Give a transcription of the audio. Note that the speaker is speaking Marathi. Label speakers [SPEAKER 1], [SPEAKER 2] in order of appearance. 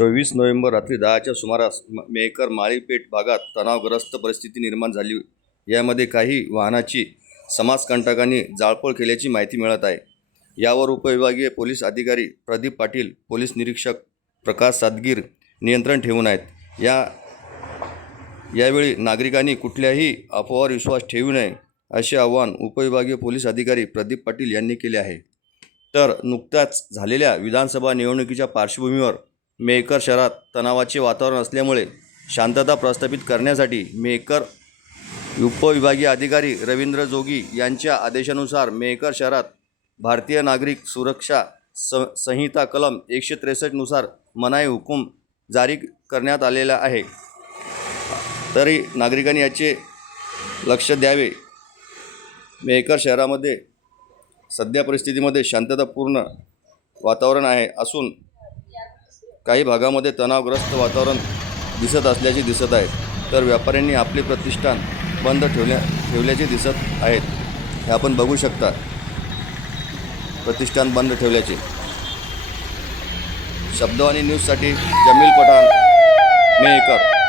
[SPEAKER 1] चोवीस नोव्हेंबर रात्री दहाच्या सुमारास मेकर मेहकर माळीपेठ भागात तणावग्रस्त परिस्थिती निर्माण झाली. यामध्ये काही वाहनाची समाजकंटकांनी जाळपोळ केल्याची माहिती मिळत आहे. यावर उपविभागीय पोलीस अधिकारी प्रदीप पाटील पोलीस निरीक्षक प्रकाश सादगीर नियंत्रण ठेवून आहेत. या यावेळी नागरिकांनी कुठल्याही अफवावर विश्वास ठेवू नये असे आवाहन उपविभागीय पोलीस अधिकारी प्रदीप पाटील यांनी केले आहे. तर नुकत्याच झालेल्या विधानसभा निवडणुकीच्या पार्श्वभूमीवर मेहकर शहरात तणावाचे वातावरण असल्यामुळे शांतता प्रस्थापित करण्यासाठी मेहकर उपविभागीय अधिकारी रवींद्र जोगी यांच्या आदेशानुसार मेहकर शहरात भारतीय नागरिक सुरक्षा स संहिता कलम एकशे त्रेसष्टनुसार मनाई हुकूम जारी करण्यात आलेला आहे. तरी नागरिकांनी याचे लक्ष द्यावे. मेहकर शहरामध्ये सध्या परिस्थितीमध्ये शांततापूर्ण वातावरण आहे असून काही भागामध्ये तणावग्रस्त वातावरण दिसत असल्याचे दिसत आहे. तर व्यापाऱ्यांनी आपले प्रतिष्ठान बंद ठेवल्या ठेवल्याचे दिसत आहेत. हे आपण बघू शकता. प्रतिष्ठान बंद ठेवल्याचे. शब्दवाणी न्यूजसाठी जमील पठाण मेकर